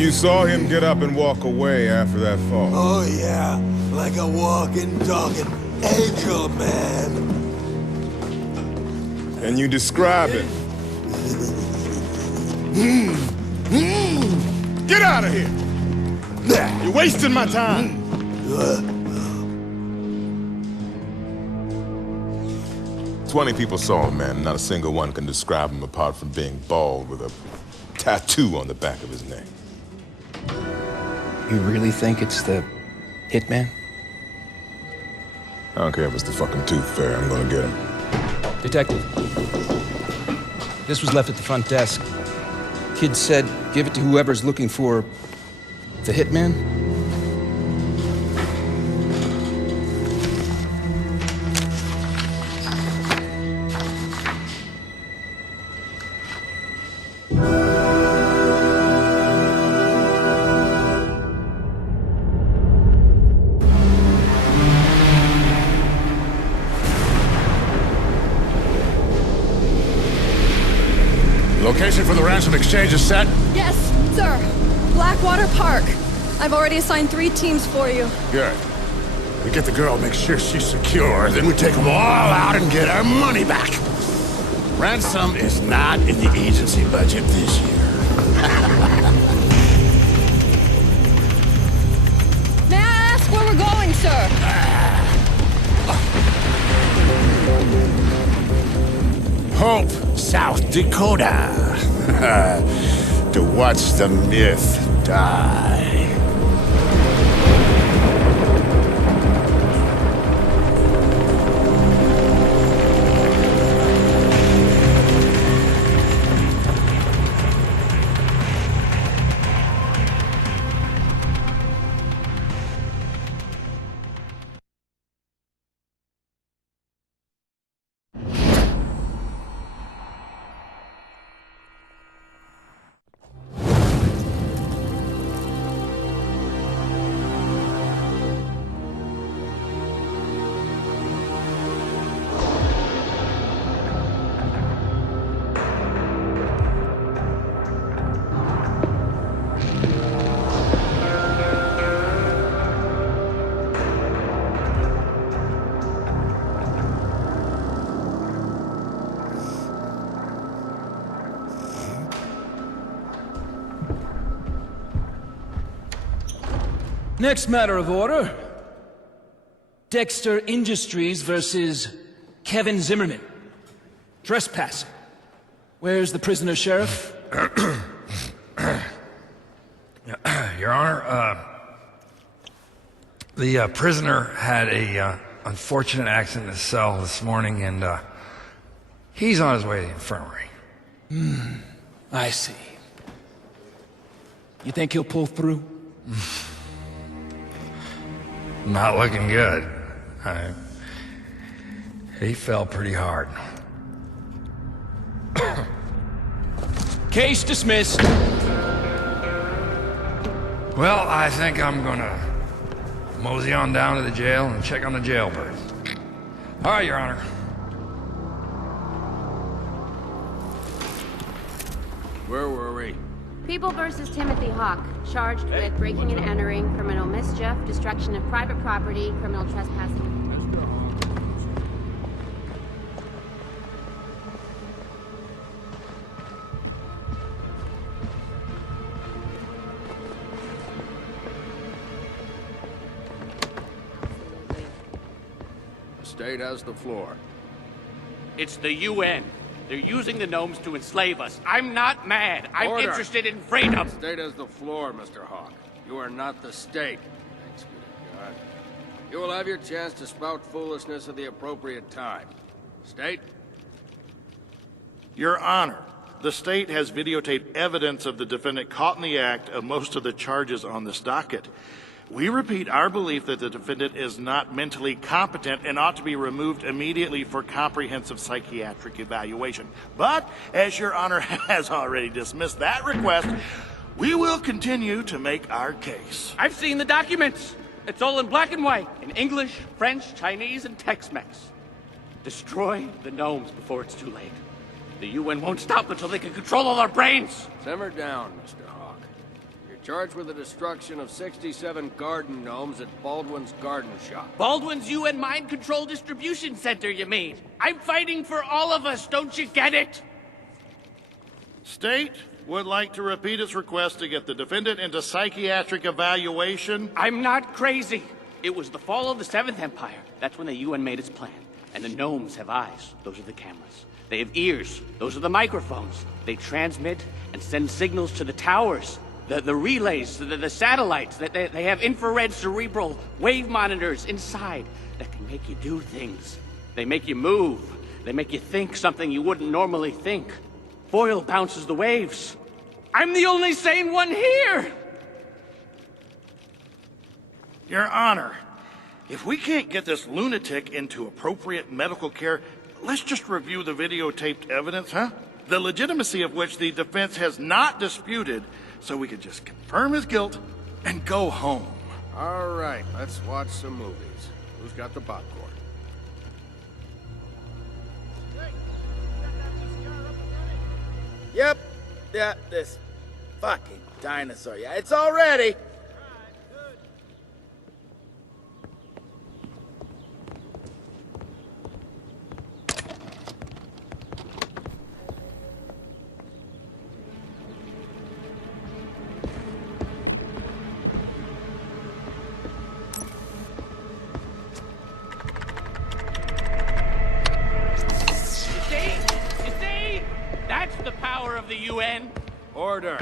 you saw him get up and walk away after that fall? Oh yeah, like a walking, talking angel, man. Can you describe him? Get out of here! You're wasting my time! 20 people saw him, man. Not a single one can describe him apart from being bald with a tattoo on the back of his neck. You really think it's the Hitman? I don't care if it's the fucking Tooth Fairy. I'm gonna get him. Detective, this was left at the front desk. Kid said, give it to whoever's looking for the Hitman. Location for the ransom exchange is set? Yes, sir. Blackwater Park. I've already assigned 3 teams for you. Good. We get the girl, make sure she's secure, then we take them all out and get our money back. Ransom is not in the agency budget this year. May I ask where we're going, sir? Hope, South Dakota. To watch the myth die. Next matter of order. Dexter Industries versus Kevin Zimmerman. Trespassing. Where's the prisoner, Sheriff? Your Honor, the prisoner had a unfortunate accident in his cell this morning, and he's on his way to the infirmary. I see. You think he'll pull through? Not looking good. He fell pretty hard. Case dismissed. Well, I think I'm gonna mosey on down to the jail and check on the jailbirds. All right, Your Honor. Where were we? People versus Timothy Hawk, charged with breaking and entering, criminal mischief, destruction of private property, criminal trespassing. Let's go home. The state has the floor. It's the UN. They're using the gnomes to enslave us. I'm not mad. I'm Order. interested in freedom. The state has the floor, Mr. Hawk. You are not the state. Thanks be to God. You will have your chance to spout foolishness at the appropriate time. State? Your Honor, the state has videotaped evidence of the defendant caught in the act of most of the charges on this docket. We repeat our belief that the defendant is not mentally competent and ought to be removed immediately for comprehensive psychiatric evaluation. But, as Your Honor has already dismissed that request, we will continue to make our case. I've seen the documents. It's all in black and white, in English, French, Chinese, and Tex-Mex. Destroy the gnomes before it's too late. The UN won't stop until they can control all our brains. Simmer down, Mr. Hawk. Your charged with the destruction of 67 garden gnomes at Baldwin's Garden Shop. Baldwin's UN Mind Control Distribution Center, you mean? I'm fighting for all of us, don't you get it? State would like to repeat its request to get the defendant into psychiatric evaluation. I'm not crazy. It was the fall of the Seventh Empire. That's when the UN made its plan. And the gnomes have eyes. Those are the cameras. They have ears. Those are the microphones. They transmit and send signals to the towers. The relays, the satellites. They have infrared cerebral wave monitors inside that can make you do things. They make you move. They make you think something you wouldn't normally think. Foil bounces the waves. I'm the only sane one here! Your Honor, if we can't get this lunatic into appropriate medical care, let's just review the videotaped evidence, huh? The legitimacy of which the defense has not disputed, so we could just confirm his guilt and go home. All right, let's watch some movies. Who's got the popcorn? Yep. Yeah, this fucking dinosaur. Yeah, it's all ready. The UN? Order.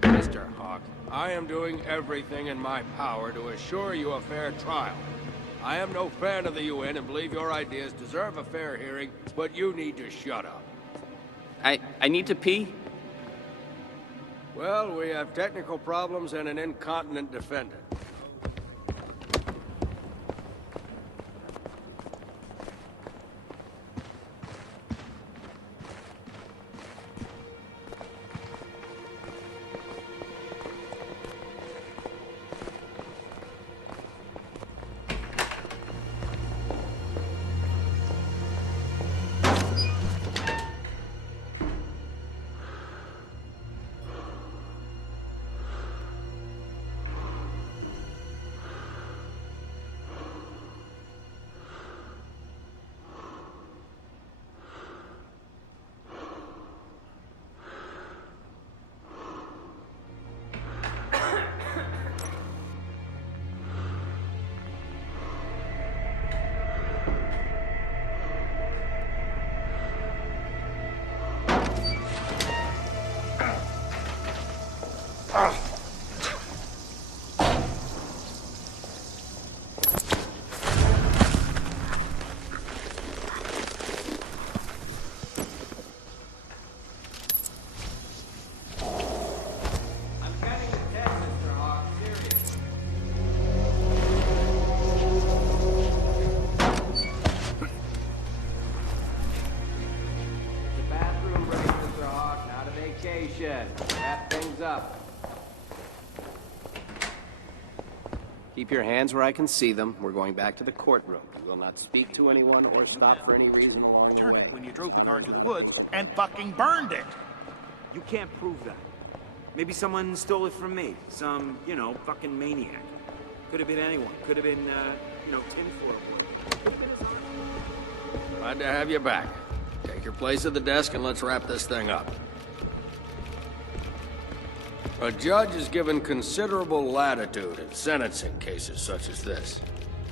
Mr. Hawk, I am doing everything in my power to assure you a fair trial. I am no fan of the UN and believe your ideas deserve a fair hearing, but you need to shut up. I need to pee? Well, we have technical problems and an incontinent defendant. Wrap things up. Keep your hands where I can see them. We're going back to the courtroom. You will not speak to anyone or stop for any reason along the Return way. it when you drove the car into the woods and fucking burned it. You can't prove that. Maybe someone stole it from me. Some, fucking maniac. Could have been anyone. Could have been, tinfoil. Glad to have you back. Take your place at the desk and let's wrap this thing up. A judge is given considerable latitude in sentencing cases such as this.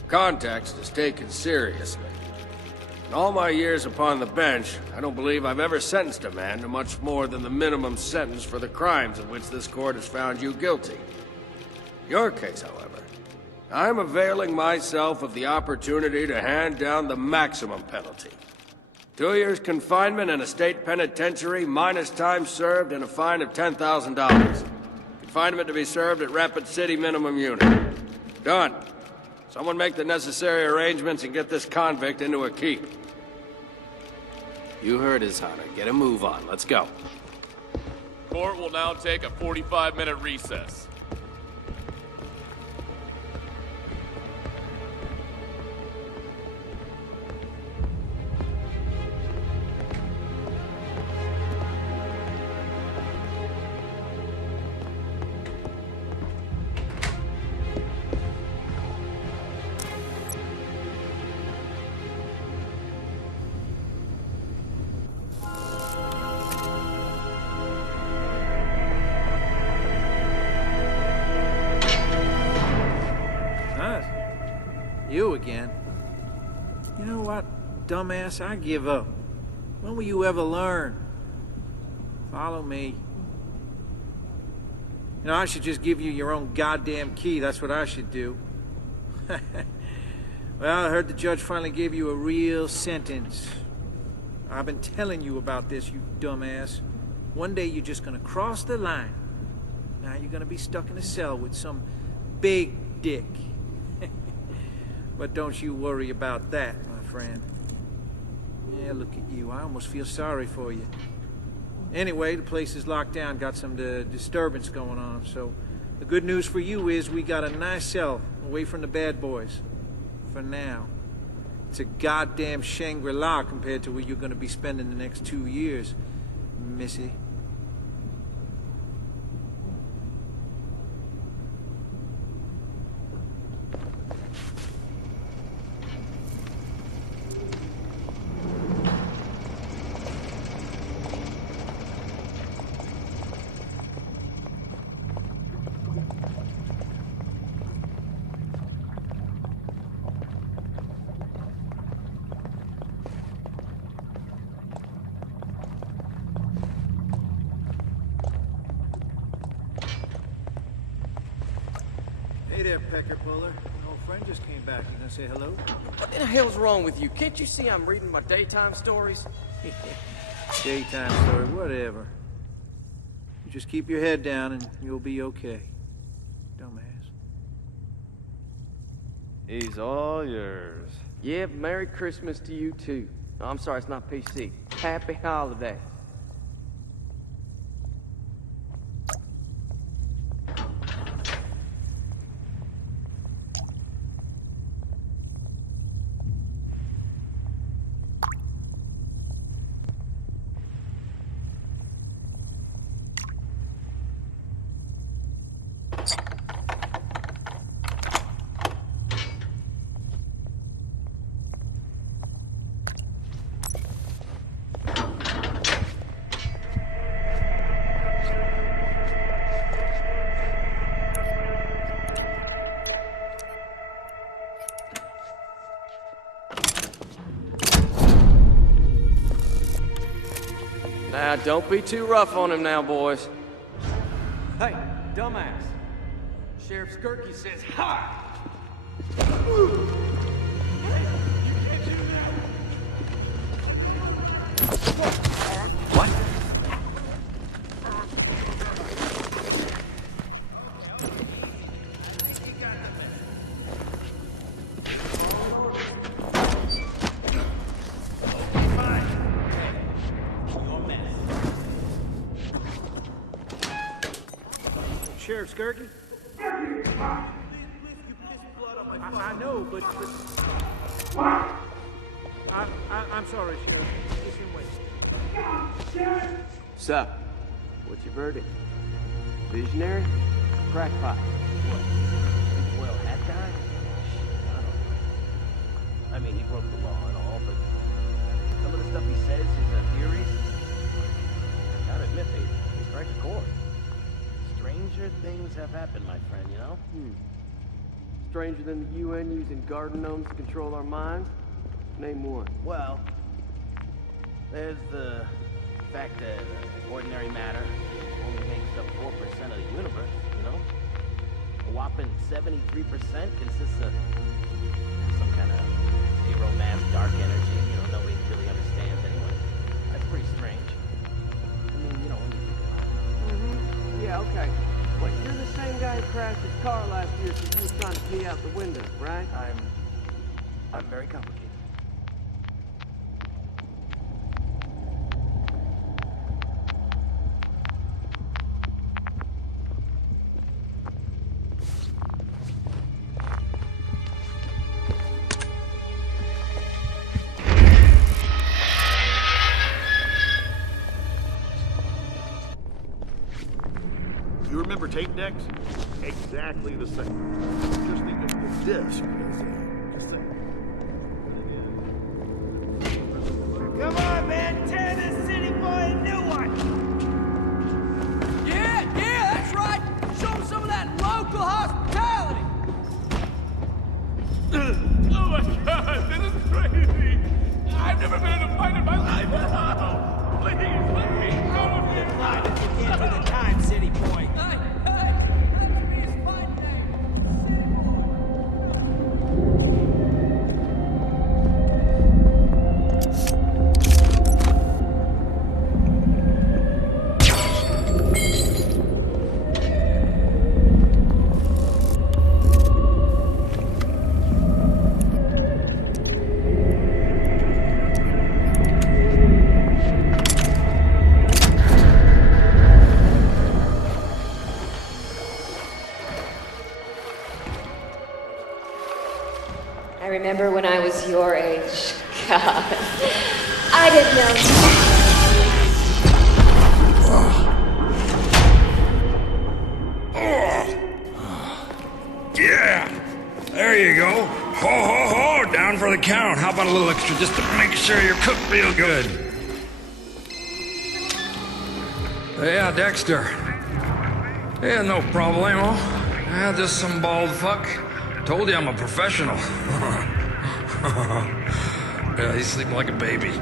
Context is taken seriously. In all my years upon the bench, I don't believe I've ever sentenced a man to much more than the minimum sentence for the crimes of which this court has found you guilty. In your case, however, I'm availing myself of the opportunity to hand down the maximum penalty. 2 years confinement in a state penitentiary, minus time served and a fine of $10,000. Confinement to be served at Rapid City minimum unit. Done. Someone make the necessary arrangements and get this convict into a keep. You heard his honor. Get a move on. Let's go. Court will now take a 45-minute recess. what, dumbass? I give up. When will you ever learn? Follow me. You know, I should just give you your own goddamn key. That's what I should do. Well, I heard the judge finally gave you a real sentence. I've been telling you about this, you dumbass. One day you're just gonna cross the line. Now you're gonna be stuck in a cell with some big dick. But don't you worry about that, my friend. Yeah, look at you. I almost feel sorry for you. Anyway, the place is locked down, got some disturbance going on, so the good news for you is we got a nice cell away from the bad boys. For now. It's a goddamn Shangri-La compared to where you're gonna be spending the next 2 years, missy. Hey there, Pecker Puller. An old friend just came back. You gonna say hello? What the hell's wrong with you? Can't you see I'm reading my daytime stories? Daytime story, whatever. You just keep your head down and you'll be okay. Dumbass. He's all yours. Yeah, Merry Christmas to you too. No, I'm sorry, it's not PC. Happy holiday. Now, don't be too rough on him now, boys. Hey, dumbass. Sheriff Skurky says hi! What? Sheriff Skurky? I know, but... I'm sorry, Sheriff. Just in wait. So, what's your verdict? Visionary? Crackpot? What? Well, that guy? I don't know. I mean, he broke the law and all, but some of the stuff he says, his theories, I gotta admit, they strike a chord. Stranger things have happened, my friend, you know? Stranger than the UN using garden gnomes to control our minds? Name one. Well, there's the fact that ordinary matter only makes up 4% of the universe, you know? A whopping 73% consists of some kind of zero mass dark energy, you know, nobody really understands anyway. That's pretty strange. I mean, you know, when you think about it. Yeah, okay. Wait, you're the same guy who crashed his car last year because he was trying to pee out the window, right? I'm very complicated. You remember tape decks? Exactly the same. Just think of this. Just think. Come on, man! Tear this city for a new one! Yeah, that's right! Show them some of that local hospitality! Oh my god, this is crazy! I remember when I was your age. God. I didn't know. Yeah! There you go. Ho, ho, ho! Down for the count. How about a little extra just to make sure you're cooked real good? Yeah, Dexter. Yeah, no problemo. Yeah, just some bald fuck. Told you I'm a professional. Yeah, he's sleeping like a baby.